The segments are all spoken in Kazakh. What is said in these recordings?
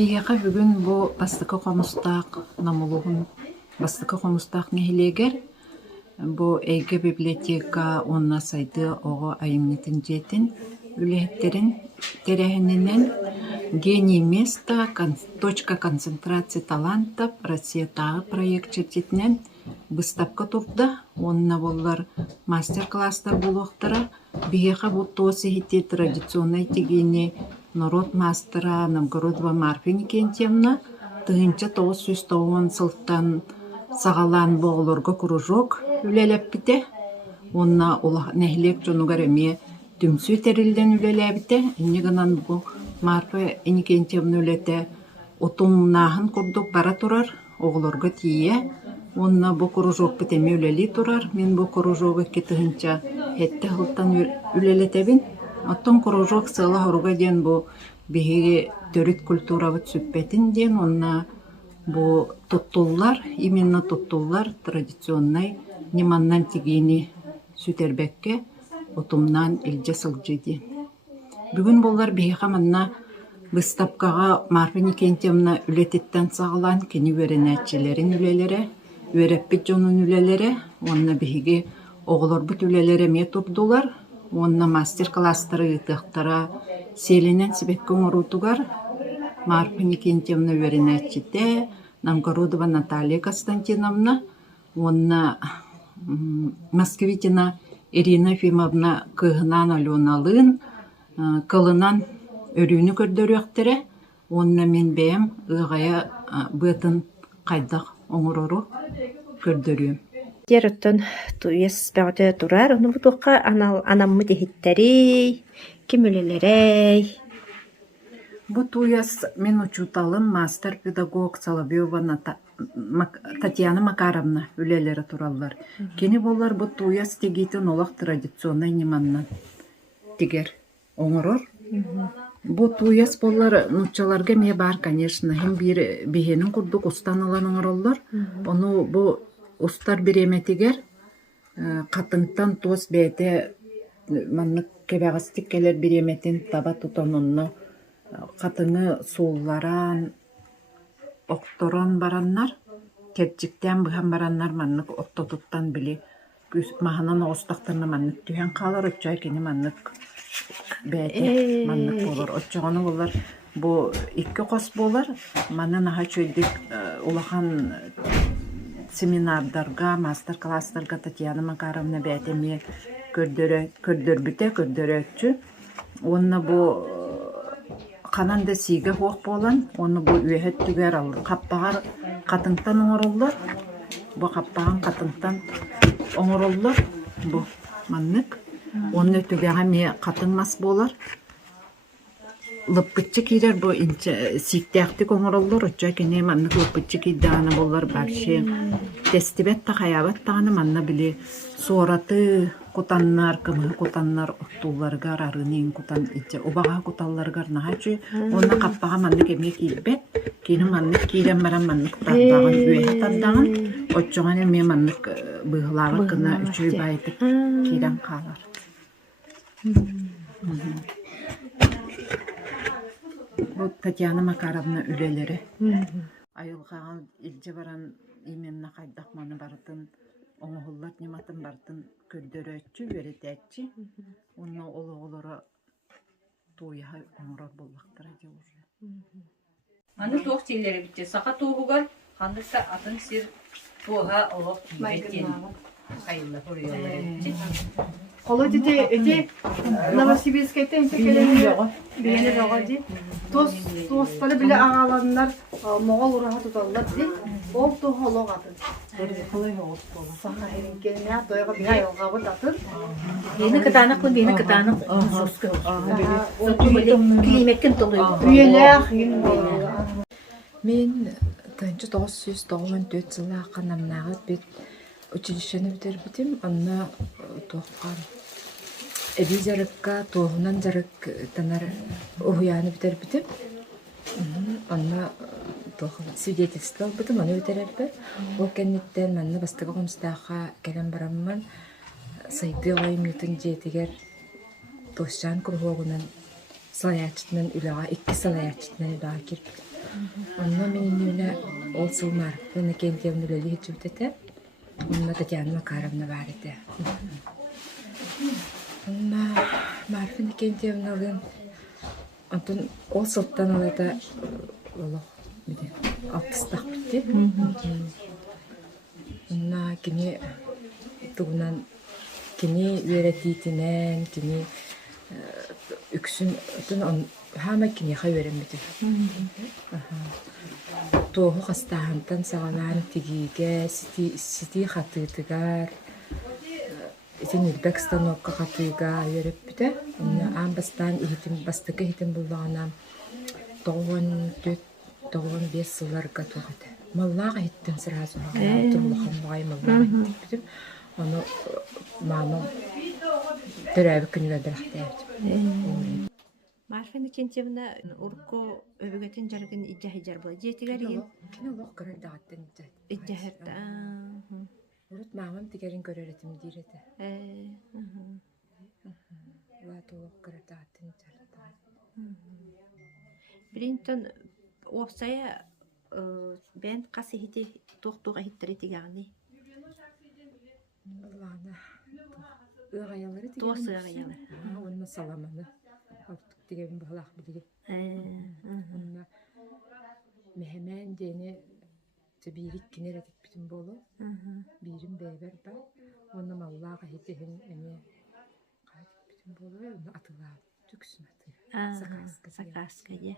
Бияқа бүгін бұл бастықы қомыстақ намылуғын бастықы қомыстақ нехилегер бұл әйгі библиотека онна сайды оғы айымнетін жетін үлеттерін терәхінінен гений места точка концентрации талантов Россиятағы проект жететінен выставка турда онна болар мастер-класстар болуқтара бияқа бұл тосы хитте традиционный тегені народ мастера Новгородова Марфа Никентьевна тыгынча 990 сылттан сағалан боғылырға кружок үлелеп бите. Онна олақ нәхілек жонугар әме түмсі терілден үлелеп бите. Инегінан бұл Марфа Никентьевна үлете отумнағын күрдік бара тұрар, оғылырға тие. Онна бұл кружок бітеме үлелі тұрар. Мен бұл кружок өкке тыгынча әтті ғылттан үлелетебін. Оттон кружок сыла хоруга ден бу биһиги төрүт культурабыт сүппетин ден онна бу туттуллар, именно туттуллар традиционный неманнан тигини сүтербекке отумнан илже сылжыди. Бүгүн боллар биһига манна выставкага Марфа Никентьевна үлетиттен сагалан кини веренәтчилерин үлелере, вереппит жонун үлелере, онна биһиги оголорбут үлелере ме турдулар. Онна мастер-класстары ытықтара селенен себекке оңырутугар Марфа Никентьевна веренәтчите, Новгородова Наталья Константиновна, онна Москвитина Ирина Ефимовна кыгынан Аленалын, кылынан өрүүнү көрдөрүөктери, онна мен бэм ыгая бытын кайдак оңорору көрдөрүөм. Терөттөн туйес бәгъдә турар, уну бутукка анаммы дехиттери, кимөлелерей. Бу туяс мен учуталым мастер-педагог Соловьева Татьяна Макаровна үлелері тураллар. Кені болар бу туяс тегейтін олақ традиционный неманнан тегер оңырор. Бу туяс болар нучаларга ме бар, конечно, хем бир бихенин курдук устан алан оңыроллар. Ону бу устар биреметигер қатыңтан туас бәйте маннык кебәғістік келер биреметин таба тутонунну қатыңы сууларан окторон бараннар керчиктен быхан бараннар маннык оттотуттан били маханан оғыстақтарына маннык түйен қалар өтчай кені маннык бәйте маннык болар өтчоғаны болар бу икки қос болар манын аха чөйдік улахан семинардарға, мастер-класстарға Татьяна Макаровна бәйтеме көрдөрбүтө. Онна бу қананда сиге хоқ болан, оны бу үйәт түгер алыр. Қаппағар қатыңтан оңыроллар, бу қаппаған қатыңтан оңыроллар, бу маннык. Оны түгеға ме қатыңмас болар. Лыппытчы кейдер бу сиктяқтик оңыроллар, өтчай кене маннык лыппытчы кейдағаны болар бақшы. Тестибет та хаябат тағаны манна біле суараты кутаннар, кымы кутаннар оттулларга арарынен кутан итче, обаға куталларгар нағачы, онна қаппаға маннык еме кейбет, кені маннык кейден баран маннык тардағын, үйе тардағын, өтчоған еме маннык бұғылағы кына үшөй байтып кейден қалар. Бұл Татьяна Макаровна үлелері. Айылғаған илже баран именно қайдақманы бартын, оңғыллар нематын бартын көрдөрі өтчі, веретәтчі. Оны олы-олары тойыға оңырар боллақтыра де уже. Аны тоқ тейлері бітте. Сақа тоғығар, қандықса атын сер тоға олық кейбеттен. Қайылы қорыялары бітте. Қолы деді, Новосибирскайттен бейені жоға де. Тостары біле ағаландар моғол ұраға тұталылар де. Ол тоғы олық атын. Қалай оғыз болы? Сақа ерінкеніне тойға бейі олға бұд атын. Бені кытанықлы, бені кытанық. Климеттен толы. Үйеләқ. Мен 1994 жылы қанамнағы бет училищені бітер бітім, анна тоққан әбей жарыққа, тоғынан жарық танар ұғияны бітер бітім. Анна тоққан свидетельство бітім, аны өтер әрбі. Ол кәнеттен манны бастығы қомыстаға кәлем барамман сайды ғайым ютын жетігер тосчан күрғоғынан салаячытынан үліға, 2 салаячытынан үліға кербіді. Онна мининне ол сылмар. Бена кентевне лели хичүтете. Онна Татьяна Макаровна бар иде. Онна Марфина кентевне олен антон ол сылттан алата олох биде. Алтыстак битти. Онна кини тугунан кини үеретитинен кини үксүн тон хама кини хайверемити. Тооху хастаантан сагалаан тигиге сити хатыытыгар итин илбек станокка хатыыга үйреппите. Амбастан ихитим бастыка ихитим буллагана 95 сылларга тугата. Маллага иттен сразу турлахан бай маллага иттим. Onu mamam törәбі күнігә бірақтайып. Марфина Кентьевна урко өбөгөтүн жаргын иджахиджар бол. Жетигер ел. Кені олық көрілді аттен иджахид. Иджахирда. Урут мамам тигерін көрәретім дейреті. Лат олық көрілді аттен иджахид. Біринтон опсая бән қасы хити тоқтуға хиттері тигағаны. Allah'ına ığayaları tигерін. Тосы ағаялы. Onun salamını. Artık tigerin bağlaq bilgi. Onunla mehemen deni birik kineretik bütün bolu. Birim beber ba. Onunla mallağa hitihin eni bütün bolu onu atılar. Tüksün atı. Сакаска ye.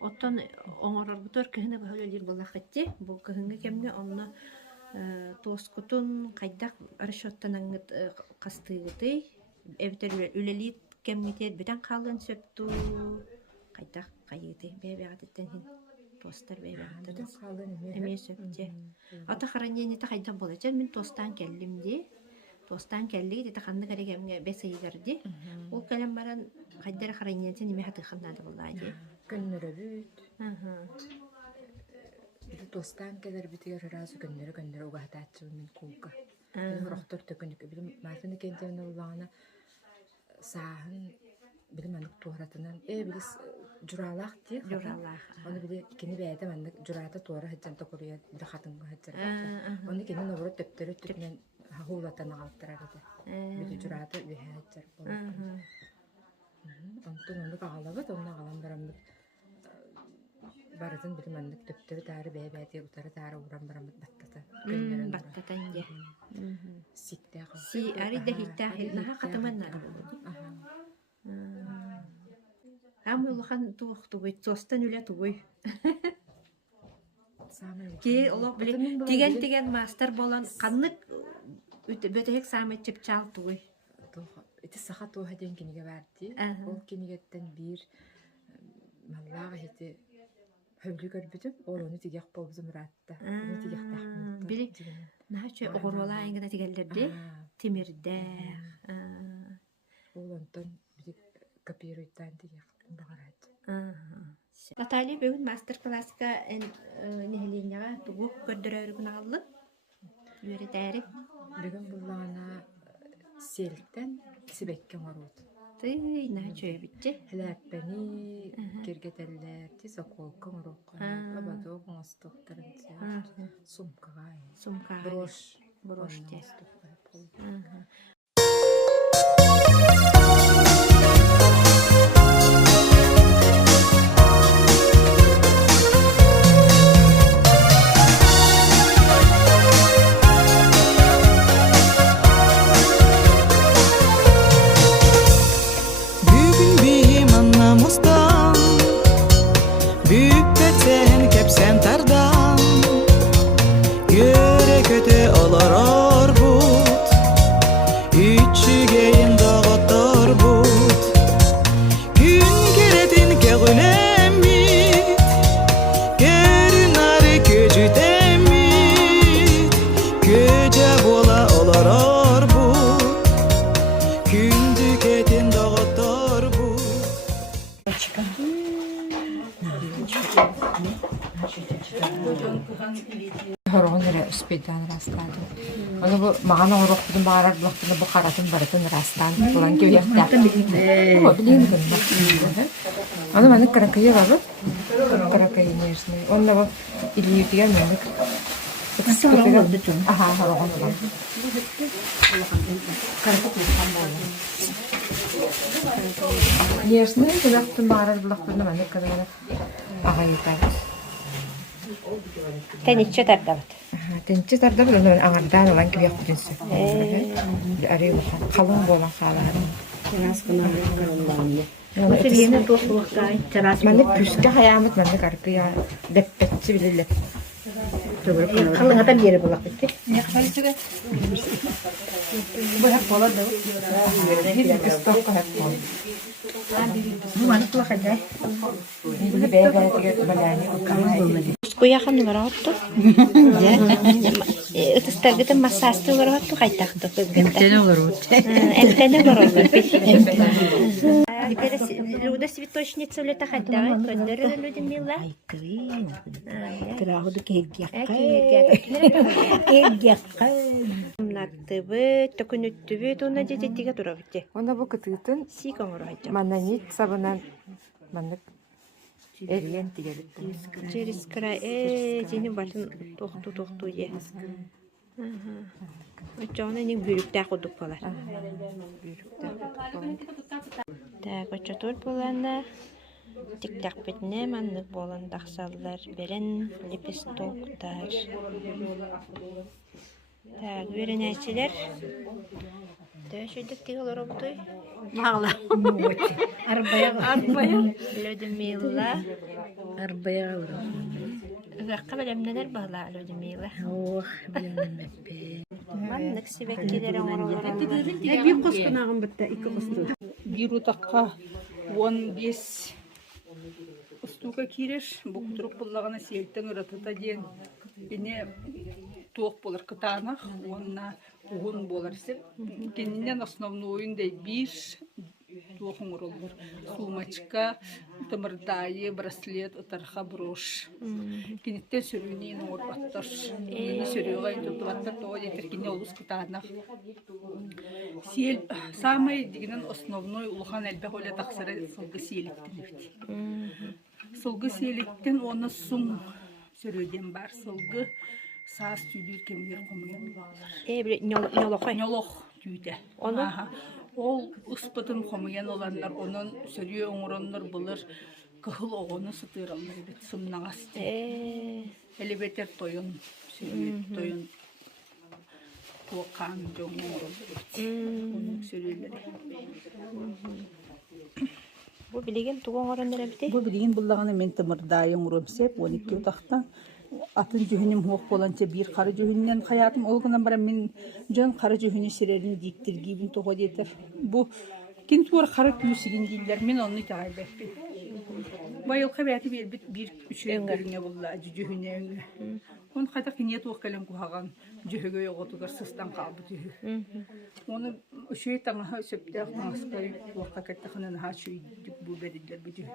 Оттон оңороргутор кыһына баһалыр балахатти. Бу кыһынга кемге онно тоскутун кайдак аршоттанаңыт кастыгыты. Эбитер үлелит кеммитет битен калын сөптү. Кайдак кайыты бебегатеттен хин тостар бебегатеттен. Эме сөпте. Ата хараньяны та кайдан болачак мен тостан келдим ди. Тостан келли ди таханны керегемге бесейгерди. Ол калам баран кайдар хараньянты неме хатыханнады буллайды. Гönнөрө бүт. Тостан келер битер разы гönнөрө угатачы мен кулка. Рохтор төкөнүк билим Марфина Кентьевна улана саһын билим анык туаратынан билис журалах ди. Журалах. Аны биле кини бәйдә мен журата туара хаҗан токурия бир хатынга хаҗар. Аны кини ноброт төптөрө төкнен хулатан алтырар иде. Бир журата бир хаҗар болду. Онтон аны кагалабыт, онна калам барамыт. Баратын билим анык төптөрө тары бәйбәте утары тары урам барамыт баттата. Баттатан же. Ситтә кал. Си арида хитта хилна хатыманна. Амулхан туохтугой тостан үле тугой. Ки олох биле тиген мастер болан каннык бөтөк самет чипчал тугой. Ити саха туха ден киниге барди. Ол кинигеттен бир маллага хити хөблүгөр бүтүп, ол ону тигек болбузу муратта. Ону тигек тахмын. Били наче огорвала айгына тигелдерди. Тимирде. Ол онтон бир копируйттан тигек багарат. Наталья бүгүн мастер-класска нехелинега тугук көрдөрөрүн алды. Үйрөтәри. Бүгүн буллана селтен сибекке марут. Ты наче битти. Хлебпени киргетеллер, тисоколка марукка. Абадо гостуктарын сумкага. Сумка. Брош те. Хорон спедан растады. Аны бу магана ороктун баарар блоктун бу каратын баратын растан туран кебекте. О билин гэнэ. Аны маны каракайы бабы. Кара, конечно. Он на Ильютига мендик. Ага, хорогон булан. Конечно, күнәктен барар булактырны мен кадагы ага ятат. Теничче тардабыт. Тенче тарда билен аңардан алан кибек принсе. Ари калың болан халар. Осы биене тоқлықтай терас Мен күскә хаямат мен каркыя деппетчи билеле. қалыңата бері болақ бітті. Не қайсыға? Бу хеп болады. Стокка хеп болады. Маны құлақада. Били бәгә тиге баланы камай. Құяқын бар отты. Үтістергіді массасты бар отты қайтақты. Әмтені олар өтті. Әмтені бар отты. Люда цветочница лета ходила, көндері Людмила. Тырағыды кеггеққа. Нактыбы, төкүнүттүбү, туна жететтиге тура бітті. Онда бу кытытын Си коңыр айтжам. мананит сабынан мандык эрген тигелит. Через край, сенің бартын тоқту е. Өтчоғына нең бүйрікті ақудық болар. Так, өтчотур боланда, тик-так бетіне маннық болан дақсалдар, берен лепестоктар. Так, берен әйселер. Дөшілдік тегі олар оғытой. Мағла. Людмила. Арбая ұры. Үгіққа білемнелер бағла Людмила. Ох, білемнемеппе. Маннық себеккелері оңыролар. Bir koskunağın bitti, iki kosku. Bir utaqqa 15 устука киреш, бу турук буллагына сиелтен ыратыта ден. Бене тоқ болар кытанах, онна угун болар сеп. Кеннен основнойындай бир тоқың уроллар. Сумачка, тымырдайы, браслет, ытарха брош. Кенеттен сөрүнейін орбаттар. Сөрүгай тұтываттар тоға детер кенне олус кытанах. Сиел, самый дегенен основной улухан әлбәқ оля тақсары сылғы сиелеттен өтті. Сылғы сиелеттен оны сұң сөрөден бар сылғы саас түйдер кемгер қомыйын болар. Бір ньолоқой. Ньолоқ түйді. Ол ұспытын қомыйын оландар, оның сөрі оңыронлар бұлыр кығыл оғыны сұтыр алмай бет, сұмнағас. Әлебетер тойын, тойын туаққан жоң оңырон бет. Оның сөрелері. Бұл білеген туған орандар әбіте? Бұл білген бұллағаны мен тымырдайын ұрымсеп, 12 ұтақтан атын жүхінім хоқ боланча бір қары жүхіннен қаятым. Ол күнан бара мен жан қары жүхіні серерін диктіргейбін тоға детір. Бұл кен туар қары күйісіген дейлер, мен оны тағай бәкпен. Байылқа бәті бір үшірен көріңе бұлла жүхіне өңі. Он қайта кенет оқ кәлем құхаған жүхіге оғытығыр сыстан қалбы жүхі. Оны үшөй таңаға сөпті ақтаңасқай уаққа кәттіқінен ға шүйдік бұл бәрілер бұл жүхі.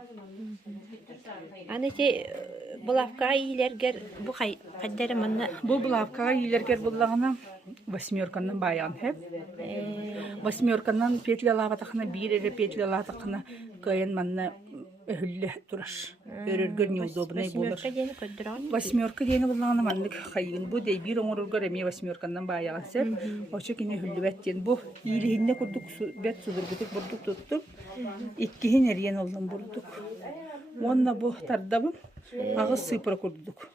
Анете бұлавқа ийлергер бұл қайдары манна? Бұл бұлавқа ийлергер бұллағына 8-каннан баян хеп. 8-каннан петлялағатақына, бір әрі петлялағатақына көйен манна өһүлле тураш. Өрөргөр неудобный болар. 8 дени булганы мандык хайын бу дей бир оңоргөр эми 8-кандан баяган сеп. Очо кине хүллүбәттен бу илинне курдук бет судургутук бурдук туттук. Иккиһин эриен олдан бурдук. Онна бу тардабы агыс сыпыр курдук.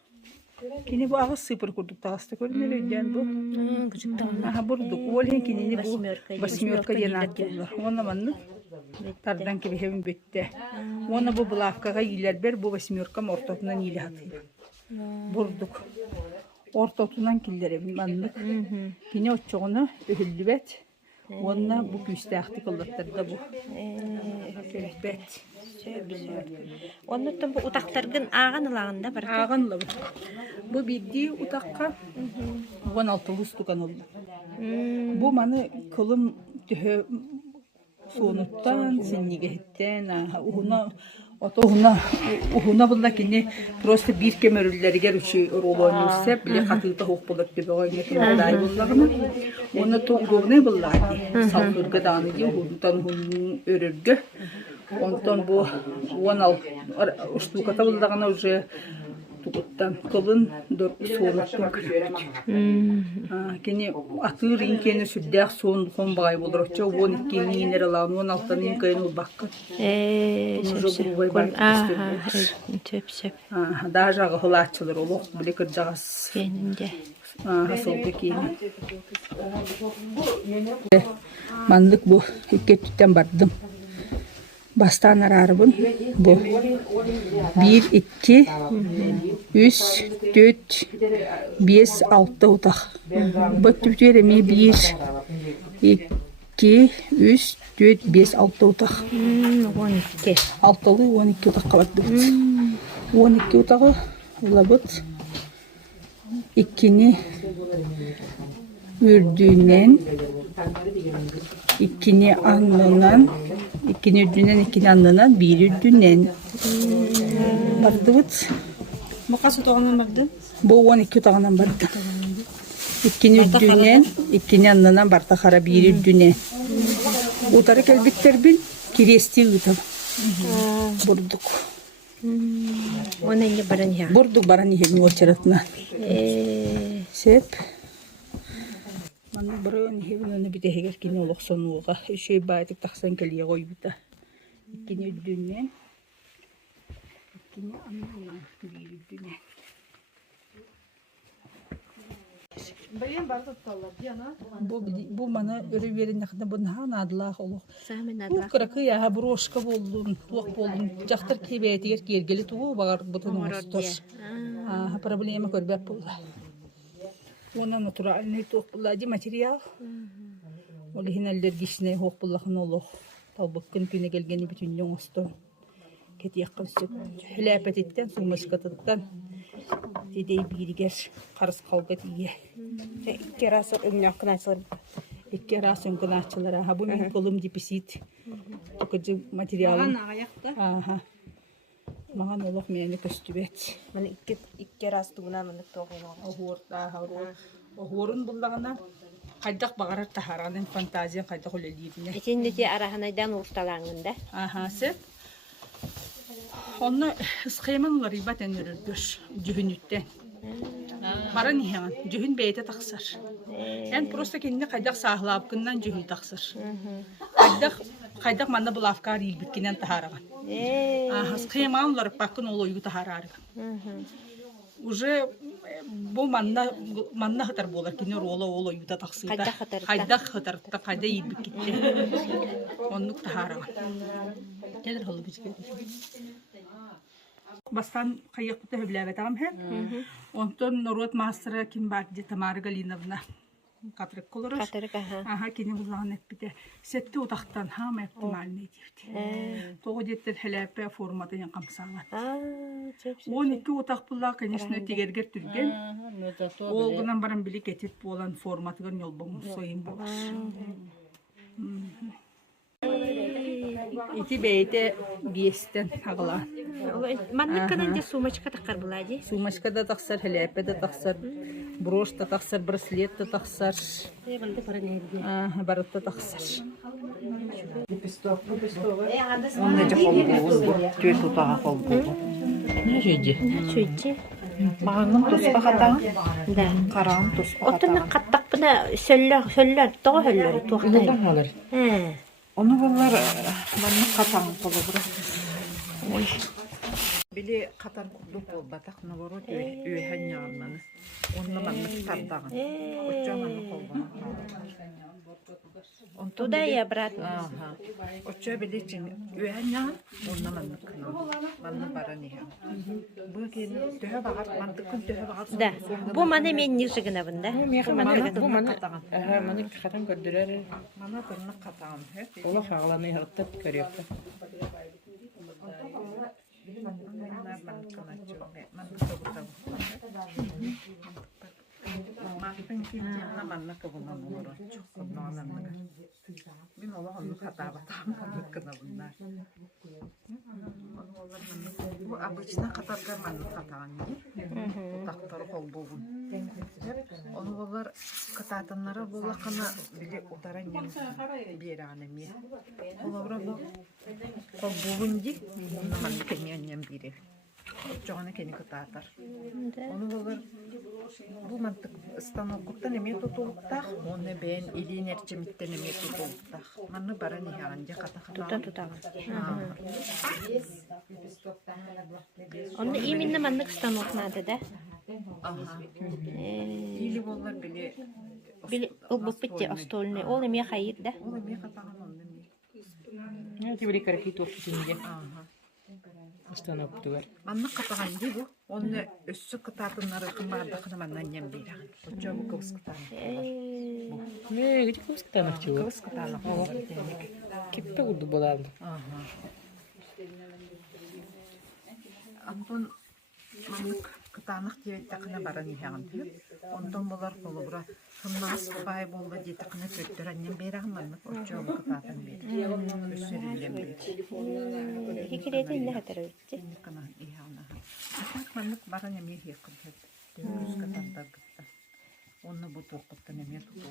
Кине бу агыс сыпыр курдук тагысты көрүнөлөйдөн бу. Аха бурдук. Олен кине бу 8 дени аттылар. Онна мандык тардан кебехем бетте. Оны бу булавкага илер бер бу 8 ортотунан иле хатып. Бурдук. Ортотунан киллере мандык. Кине оччоғуна өһүллүбет. Онна бу күстәхти кылдырда бу. Бет. Оннуттан бу утактаргын аган ылагында бар. Аган ла. Бу бидди утакка 16 стукан oldu. Бу маны кылым төһө сонуттан синнигеттен уһуна булла кине просто бир кемерүлләргә үчү ролонюсе биле хатыта хук булып дип ойнатылар буллагына. Оны тугугны булла. Салгырга даны ди уһунтан өрөргө. Онтон бу уонал уштуката булдагана уже тугуттан кылын дор суунуттан кырыппыт. Кени атыр инкени сүддәк суун хон багай болорочо уон иккени инер алан уон алтан инкайын улбаккын. Төпсөп. Даже ага хылаачылар олох биле кыржагас. Кенинде. Солды кийини. Мандык бу иккеттен бардым. Бастан арарбын бу 1 2 3 4 5 6 утак. Бу түптөр эми 1 2 3 4 5 6 утак. 12. 6-lı 12 утакка барды. 12 утагы улабыт. İkkini ürdüğünden, ikkini anlanan, ikkini ürdüğünden, ikkini anlanan, bir ürdüğünden. Bardı bıt. Bu kaç otağından vardı? Bu 12 otağından bardı. İkkini ürdüğünden, ikkini anlanan bartakara bir ürdüğünden. Utarı kelbitler bil, kiresti utam. Burduk. Ona ne baran ya? Burduk baran yerini oçaratına. Sep. Манна бұрын хевнаны бите хегер кине олоқсонуға. Үшей байтық тақсан келие ғой біта. Иккене үддүнен. Иккене аннан бир үддүнен. Bayın barda tutarlar diyana. Бу мана өрі берін яқында бұнған адылақ олық. Сәмен Бұл адла. қырақы яға бұрошқа болдың, туақ болдың. Жақтар кебетігер кергелі туғы бағар бұтын оңыстыр. Проблема көрбәп болды. Ona натуральный тоқ бұлады материал. Олихиналдер гишне хоқ бұллақын олық. Талбыққын күні келгені бүтіннен остон. Кеті яққын сөп. Хүләпәтеттен, сумашқатыттан. Дедей бирігер қарыс қалғат ие. İki rası ömnyak kınaçlar. Екке рас өңкін атшылар. Бұл мен қолым депесит. Тұқыджы материалым. Mağan ayakta. Маған олық мені көстібет. Mani iki rası tuğuna mınık toğuna. Оғырын бұлдағына қайдақ бағарар тахаранын фантазия қайдақ өлелейдіне. Еченде те араханайдан ұрсталаңында. Сеп. Оны сқеман олар ибат әнірілгіш жүхінүттен. Баран ехеман, жүхін бәйті тақсар. Ән просто кеніне қайдақ сағылап күннен жүхін тақсар. Қайдақ манна бұл афкар елбіткенен тахараған. Сқеман олар бақын ол ойғы тахарарған. Уже бұл манна хатар болар кине рола ол ойда тақсыда. Қайда хатарда қайда елбік кетті. Онлық тахараған. Келер холы бізге. Бастан қайық бұты хөбләбет ағам хәп. Онтон Норот мастера ким бар де Тамара Галиновна. Қатырық қолырыш. Қатырық, Кені бұлағын әппіде. Сәтті отақтан хам әптімаліне дейбді. Тоғы деттер хәләпі форматын ең қамсағат. 12 отақ бұлға, конечно, тегергер түрген. Ол ғынан баран білі кетет болан форматыған ел бұң сойын болар. Ити бәйті бейестен ағылан. Манныкканан де сумачка таққар бұлади. Сумашка да тақсар, хәләпі да тақсар, брош да тақсар, браслет да тақсар. Барыт да тақсар. Он нече қол болу, төс ұтаға қол болу. Не жейді? Сөйтсе. Мағының тұспа қатағын, Да. қарағын тұспа Отына қатағын. қаттақ бұна сөллер, тоғы сөллер, туақтар. Оны болар мағының қатағын қолы бұра. Ой. Біле қатар құлдық бол, батақ наоборот өйән яғанманы. Онны мағының тардағын. Өтча мағының қолғаны. Туда я, брат. Өтча біле чен өйән яғын, онны мағының қынау. Мағының баран яғын. Бұл кені төхі бағар, мағындықын төхі бағар. Да. Бұл маны мен нежігіна бұнда. Бұл маны қатан көрдірер. Мана тұрны қатағын. Ола қағыламай ғыттап көректі. Мақтың кенжеғана манна кыбынан олар. Чоққынағананныға. Мен ола оны қатабатам кына бұндар. Бұл обычно қатарға манны қатаған не? Тақтары қол болғын. Оны олар қататынлары бола қана біле ұтара нем бері анеме. Олаура бұл қол болғын де, оны манны кеме нем бері. Жоғаны кені қататар. Оны олар бұл мантық станокуттан еме тұтылықтақ, оны бәйін илин әрчеметтен еме тұтылықтақ. Манны бара не яғанде қата-қата. Тутаган. Онны именно маннык станок надо, да? Ага. Или олар біле... Ол буппетте остольный. Ол эме хайыр, да? Ол еме қатаған оны не. Тибри карахит офисинде. Ага. Станок тугар. Манны қатаған де бұл. Оны өссі қататынлары қымбардақыны маннан нем бейді. Өтчі бұл көвіс қатаны. Где кускатанов чего? Көвіс қатаны. Киппе урду болалды. Ага. Антон маннык кытанық дебеттақына бара нехағын түп. Ондан болар қолыбыра қымнағыз бай болды дейтақына көттір аннен берағын маннык өтчі олы кытатын бейді. Өссірілден бейді. Хикиреде инне хатар өтті. Кына ихағына. Маннык бара неме хеқын түп. Өз кытандар кытта. Оны бұл тоқытты неме тұту.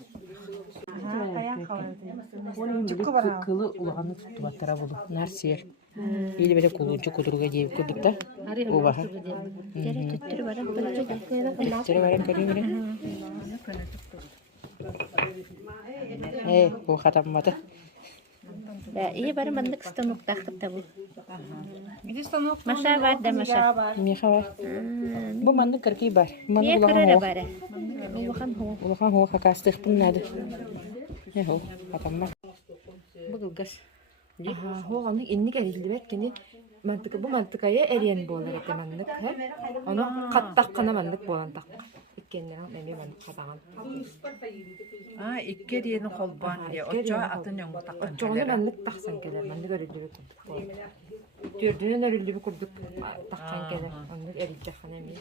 Кылы улағаны тұтты баттара болу. Нарсер. Или бәле кулунчу кудуруга дейіп күдік та. Обаға. Тере түттүрү бара көлөдө. Тері баран көрі бере. Ол қатаммады. Ие бары маннык станок тахтта бу. Иди станок. Маша бар да маша. Меха бар. Бұл манны кіркей бар. Ие кырары бары. Улахан хуа. Улахан хуа қақастық бұннады. Ол қатамма. Бұл газ. Хоғаны инник әрилдібет кені бу мантыкайы әриен болар эте маннык. Оны қаттақ қана маннык болан таққа. Иккеннен мәме маннык қатаған. Икке дейіні қолбан де. Отча атын өңі таққан Отчоғыны маннык тақсан келер, маннык әрилдібет тұрдық болар. Төрдүнен өрүлүбү курдук таккан келер. Онда эрилжаккан эми.